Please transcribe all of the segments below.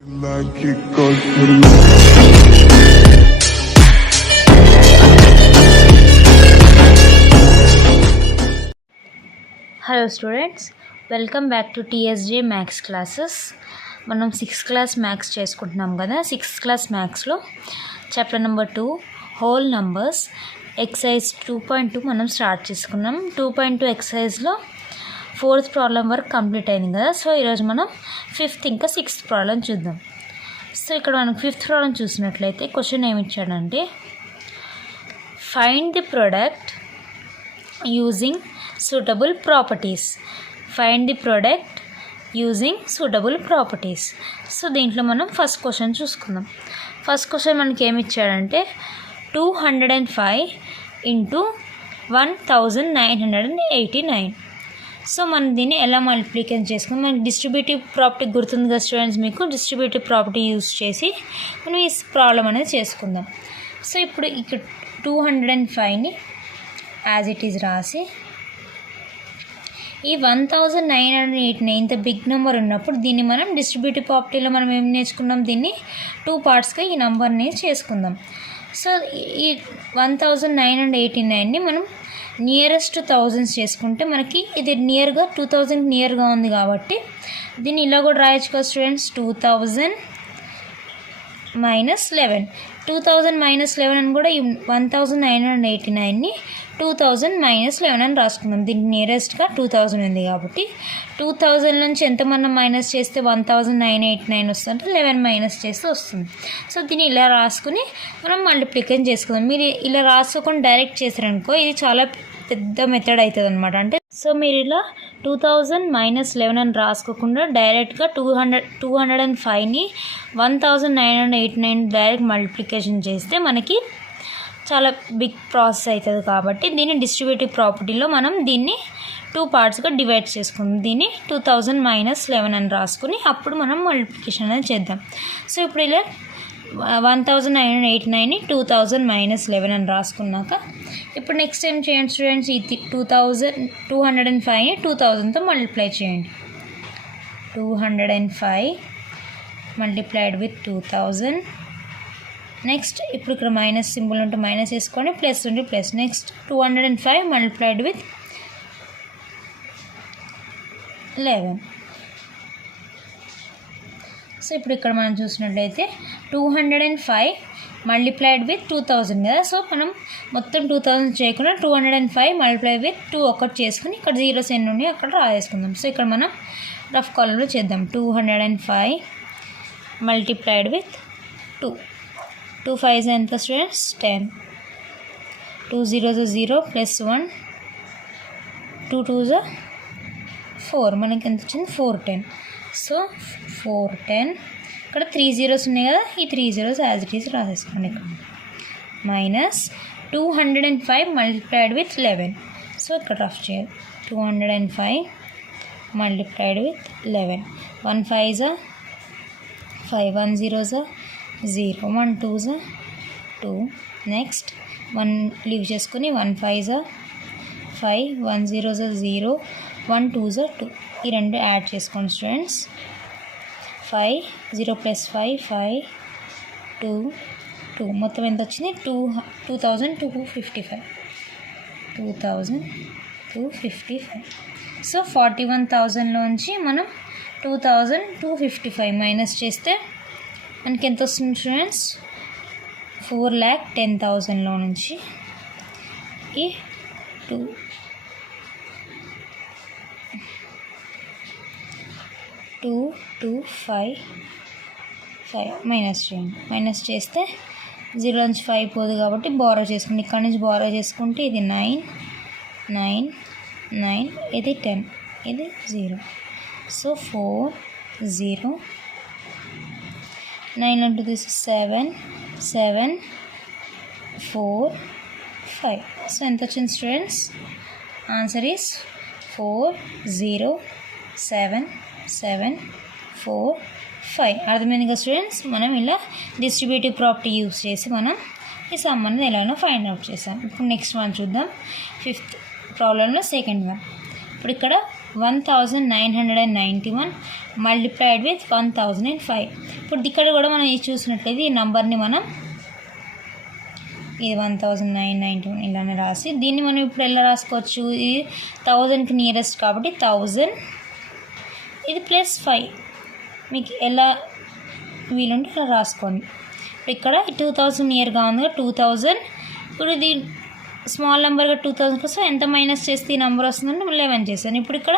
Hello students, welcome back to TSJ maths classes. మనం 6th class maths చేసుకుంటున్నాం కదా. 6th class మ్యాథ్స్లో chapter number 2 whole numbers exercise 2.2 మనం start చేసుకున్నాం. 2.2 ఎక్సైజ్లో 4th problem వరకు కంప్లీట్ అయింది కదా. సో ఈరోజు మనం 5th ఇంకా 6th ప్రాబ్లం చూద్దాం. సో ఇక్కడ మనం 5th ప్రాబ్లం చూసినట్లయితే క్వశ్చన్ ఏమి ఇచ్చాడంటే, find the product using suitable properties. Find the product using suitable properties. So దీంట్లో మనం ఫస్ట్ క్వశ్చన్ చూసుకుందాం. ఫస్ట్ క్వశ్చన్ మనకి ఏమి ఇచ్చాడంటే 205 into 1989. సో మనం దీన్ని ఎలా మల్టిప్లికేషన్ చేసుకుందాం. మనకి డిస్ట్రిబ్యూటివ్ ప్రాపర్టీ గుర్తుంది కదా స్టూడెంట్స్, మీకు డిస్ట్రిబ్యూటివ్ ప్రాపర్టీ యూజ్ చేసి మనం ఈ ప్రాబ్లం అనేది చేసుకుందాం. సో ఇప్పుడు ఇక్కడ 205ని యాజ్ ఇట్ ఈజ్ రాసి, ఈ 1989 ఇంత బిగ్ నెంబర్ ఉన్నప్పుడు దీన్ని మనం డిస్ట్రిబ్యూటివ్ ప్రాపర్టీలో మనం ఏం నేర్చుకున్నాం, దీన్ని 2 పార్ట్స్గా ఈ నెంబర్ని చేసుకుందాం. సో ఈ 1989ని మనం నియరెస్ట్ థౌజండ్స్ చేసుకుంటే మనకి ఇది నియర్గా 2000 నియర్గా ఉంది కాబట్టి దీన్ని ఇలా కూడా రాయొచ్చు కదా స్టూడెంట్స్. 2000 - 11 2000 - 11 అని కూడా ఈ 1989ని 2000 - 11 అని రాసుకుందాం. దీనికి నియరెస్ట్గా 2000 ఉంది కాబట్టి 2000 నుంచి ఎంత మనం మైనస్ చేస్తే 1989 వస్తుంటే 11 మైనస్ చేస్తే వస్తుంది. సో దీన్ని ఇలా రాసుకుని మనం మల్టిప్లికేషన్ చేసుకుందాం. మీరు ఇలా రాసుకొని డైరెక్ట్ చేశారనుకో ఇది చాలా పెద్ద మెథడ్ అవుతుంది అనమాట. అంటే సో మీరు ఇలా 2000 - 11 అని రాసుకోకుండా డైరెక్ట్గా 205ని 1989 డైరెక్ట్ మల్టిప్లికేషన్ చేస్తే మనకి చాలా బిగ్ ప్రాసెస్ అవుతుంది. కాబట్టి దీన్ని డిస్ట్రిబ్యూటివ్ ప్రాపర్టీలో మనం దీన్ని 2 పార్ట్స్గా డివైడ్ చేసుకుందాం. దీన్ని 2000 - 11 అని రాసుకుని అప్పుడు మనం మల్టిప్లికేషన్ అనేది చేద్దాం. సో ఇప్పుడు ఇలా 1989ని 2000 - 11 అని రాసుకున్నాక ఇప్పుడు నెక్స్ట్ ఏం చేయండి స్టూడెంట్స్, ఈ 205ని 2000తో మల్టిప్లై చేయండి. 205 మల్టిప్లైడ్ విత్ 2000. నెక్స్ట్ ఇప్పుడు ఇక్కడ మైనస్ సింబల్ ఉంటే మైనస్ వేసుకొని, ప్లస్ ఉంటే plus. Next 205 multiplied with 11. So ఇప్పుడు ఇక్కడ మనం చూసినట్లయితే 205 మల్టిప్లైడ్ విత్ 2000 కదా. సో మనం మొత్తం 2000 చేయకుండా 205 మల్టిప్లైడ్ విత్ 2 ఒకటి చేసుకుని ఇక్కడ జీరోస్ ఎన్ని ఉన్నాయి అక్కడ రాసేసుకుందాం. సో ఇక్కడ మనం రఫ్ కాలంలో చేద్దాం. 205 మల్టిప్లైడ్ విత్ 2. 2 5s ఎంత స్టూడెంట్స్ 10. 2 0s 0 plus 1. 2 2s 4. మనకి ఎంత వచ్చింది 410. సో 410 ఇక్కడ 3 zeros ఉన్నాయి కదా, ఈ 3 zeros యాజ్ ఇట్ ఈజ్ రాసేసుకోండి. ఇక్కడ మైనస్ 205 మల్టిప్లైడ్ విత్ 11. సో ఇక్కడ రఫ్ చేయాలి. 205 multiplied with 11. 1 5s 5, 1 0s 0, 1 2s 2. Next 1 leave చేసుకుని 1 5s 5, 1 0s 0, 1 2s 2. ఈ రెండు యాడ్ చేసుకోండి స్టూడెంట్స్. 5 0 ప్లస్ 5 5 2 2 మొత్తం ఎంత వచ్చింది 2255. 2255. సో 41,000లోంచి మనం 2255 మైనస్ చేస్తే మనకి ఎంత వస్తుంది స్టూడెంట్స్, 4,10,000లో నుంచి ఈ 2255 మైనస్ చేయండి. మైనస్ చేస్తే 0 నుంచి 5 పోదు కాబట్టి బారో చేసుకోండి. ఇక్కడ నుంచి బారో చేసుకుంటే ఇది 9 9 9, ఇది 10, ఇది 0. So 4 0 9 into this 7 7 4 5. సో ఎంత వచ్చింది స్టూడెంట్స్, ఆన్సర్ ఈస్ 40774 అర్థమైంది కదా స్టూడెంట్స్. మనం ఇలా డిస్ట్రిబ్యూటివ్ ప్రాపర్టీ యూజ్ చేసి మనం ఈ సమ్ అనేది ఎలానో ఫైండ్ అవుట్ చేసాం. ఇప్పుడు నెక్స్ట్ వన్ చూద్దాం. 5th ప్రాబ్లంలో సెకండ్ వన్. ఇప్పుడు ఇక్కడ 1991 మల్టిప్లైడ్ విత్ 1005. ఇప్పుడు ఇక్కడ కూడా మనం ఇది చూసినట్లయితే ఈ నెంబర్ని మనం ఇది 1991 ఇలానే రాసి దీన్ని మనం ఇప్పుడు ఎలా రాసుకోవచ్చు, ఇది 1000కి నియరెస్ట్ కాబట్టి 1000 ఇది +5 మీకు ఎలా వీలుంటే అలా రాసుకోండి. ఇక్కడ 2000 నియర్గా ఉంది 2000. ఇప్పుడు ఇది స్మాల్ నెంబర్గా 2000 కోసం ఎంత మైనస్ చేస్తే ఈ నెంబర్ వస్తుందంటే 11 చేశాను. ఇప్పుడు ఇక్కడ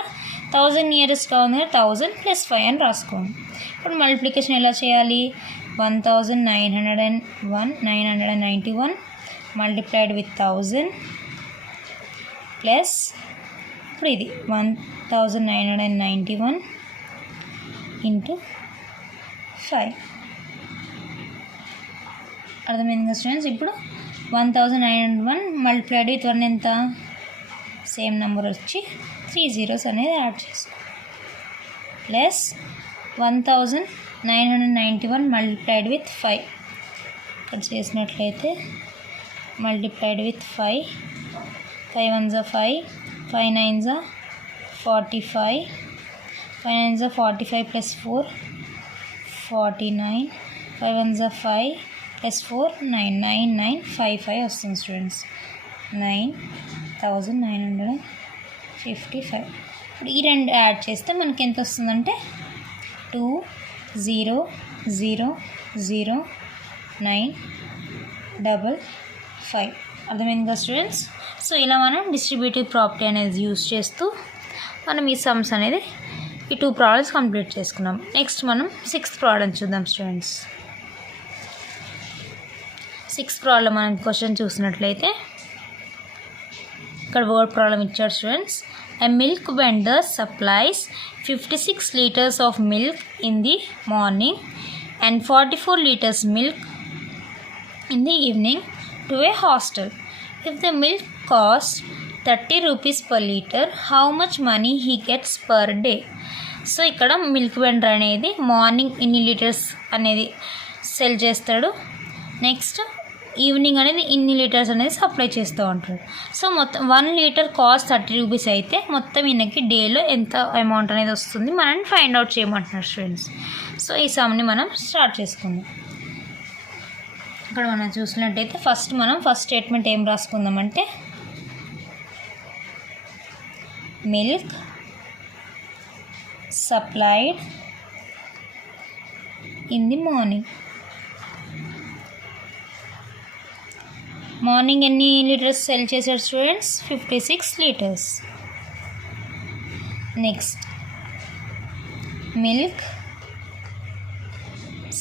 1000 నియరెస్ట్గా ఉంది 1000 +5 అని రాసుకోండి. ఇప్పుడు మల్టిప్లికేషన్ ఎలా చేయాలి, 991 మల్టిప్లైడ్ విత్ 1000 ప్లస్ ఇప్పుడు ఇది 1991 ఇంటూ 5. అర్థమైంది కదా స్టూడెంట్స్. ఇప్పుడు 1991 మల్టిప్లైడ్ విత్ 1 ఎంత, సేమ్ నెంబర్ వచ్చి 3 zeros అనేది యాడ్ చేసుకో ప్లస్ 1991 మల్టిప్లైడ్ విత్ 5 ఇక్కడ చేసినట్లయితే multiplied with 5, 5 1s 5, 5 9s 45, 5 9s 45 plus 4 49, 5 1s 5 plus 4 9, 9955 వస్తుంది స్టూడెంట్స్, 9955. ఇప్పుడు ఈ రెండు యాడ్ చేస్తే మనకి ఎంత వస్తుందంటే 200095. అర్థమైంది కదా స్టూడెంట్స్. సో ఇలా మనం డిస్ట్రిబ్యూటివ్ ప్రాపర్టీ అనేది యూజ్ చేస్తూ మనం ఈ సమ్స్ అనేది ఈ 2 ప్రాబ్లమ్స్ కంప్లీట్ చేసుకున్నాం. నెక్స్ట్ మనం 6th ప్రాబ్లం చూద్దాం స్టూడెంట్స్. 6th ప్రాబ్లం మనం క్వశ్చన్ చూసినట్లయితే ఇక్కడ వర్డ్ ప్రాబ్లం ఇచ్చారు students. A milk vendor supplies 56 liters of milk in the morning and 44 liters milk in the evening to a hostel. If the milk costs 30 rupees per liter, how much money he gets per day? So ఇక్కడ milk vendor అనేది morning ఇన్ని litres అనేది cell చేస్తాడు, next evening అనేది ఇన్ని litres అనేది supply చేస్తూ ఉంటాడు. సో మొత్తం 1 లీటర్ కాస్ట్ 30 రూపీస్ అయితే మొత్తం ఈయనకి డేలో ఎంత అమౌంట్ అనేది వస్తుంది మనల్ని ఫైండ్ అవుట్ చేయమంటున్నారు స్టూడెంట్స్. సో ఈ సమ్ని మనం స్టార్ట్ చేసుకుందాం. ఇక్కడ మనం చూసినట్టయితే ఫస్ట్ స్టేట్మెంట్ ఏం రాసుకుందామంటే milk supplied in the morning ఎన్ని లీటర్స్ సెల్ చేశారు students, 56 litres. Next milk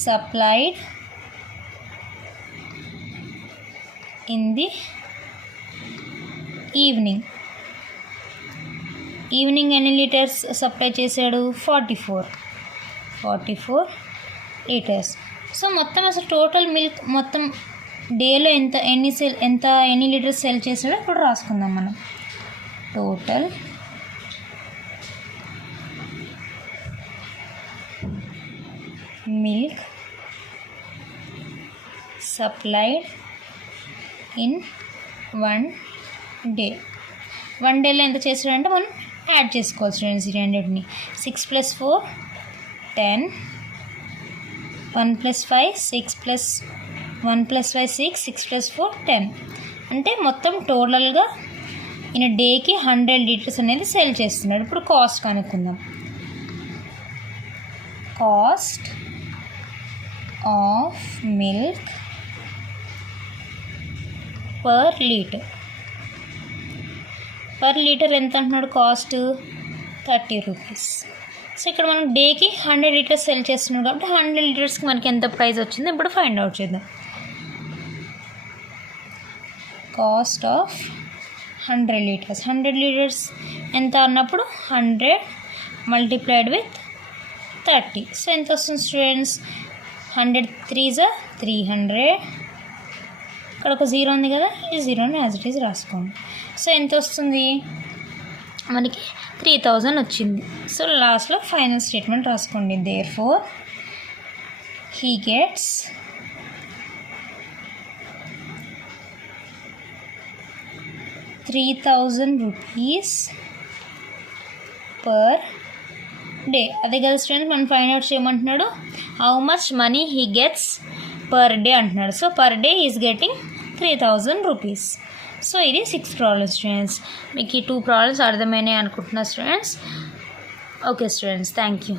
supplied in the evening ఎన్ని లీటర్స్ సప్లై చేశాడు, 44 లీటర్స్. సో మొత్తం అసలు టోటల్ మిల్క్ మొత్తం డేలో ఎన్ని లీటర్స్ సెల్ చేసాడో ఇప్పుడు రాసుకుందాం మనం. Total milk supplied in 1 day. 1 డేలో ఎంత చేసాడంటే మనం యాడ్ చేసుకోవాలి స్టూడెంట్స్ ఈ రెండింటిని. 6 + 4 10, 1 + 5 6 + 1 + 5 6, 6 + 4 10. అంటే మొత్తం టోటల్గా ఈయన డేకి 100 లీటర్స్ అనేది సెల్ చేస్తున్నాడు. ఇప్పుడు కాస్ట్ కనుక్కుందాం. Cost of milk per litre ఎంత అంటున్నాడు, కాస్ట్ 30 రూపీస్. సో ఇక్కడ మనం డేకి 100 లీటర్స్ సెల్ చేస్తున్నాడు కాబట్టి 100 లీటర్స్కి మనకి ఎంత ప్రైస్ వచ్చిందో ఇప్పుడు ఫైండ్ అవుట్ చేద్దాం. కాస్ట్ ఆఫ్ 100 లీటర్స్ ఎంత అన్నప్పుడు 100 మల్టిప్లైడ్ విత్ 30. సో ఎంత వస్తుంది స్టూడెంట్స్, 100 3s 300. ఇక్కడ ఒక 0 ఉంది కదా, ఈ 0ని యాజ్ ఇట్ ఈజ్ రాసుకోండి. సో ఎంత వస్తుంది మనకి 3000 వచ్చింది. సో లాస్ట్లో ఫైనల్ స్టేట్మెంట్ రాసుకోండి. Therefore he gets 3000 rupees per day. అదే కదా స్టూడెంట్స్ మనం ఫైండ్ అవుట్ చేయమంటున్నాడు. How much money he gets per day అంటున్నాడు. So per day is getting 3000 rupees. So ఇది 6 ప్రాబ్లమ్స్ స్టూడెంట్స్. మీకు ఈ 2 ప్రాబ్లమ్స్ అర్థమైనాయి అనుకుంటున్నా students. Okay students, thank you.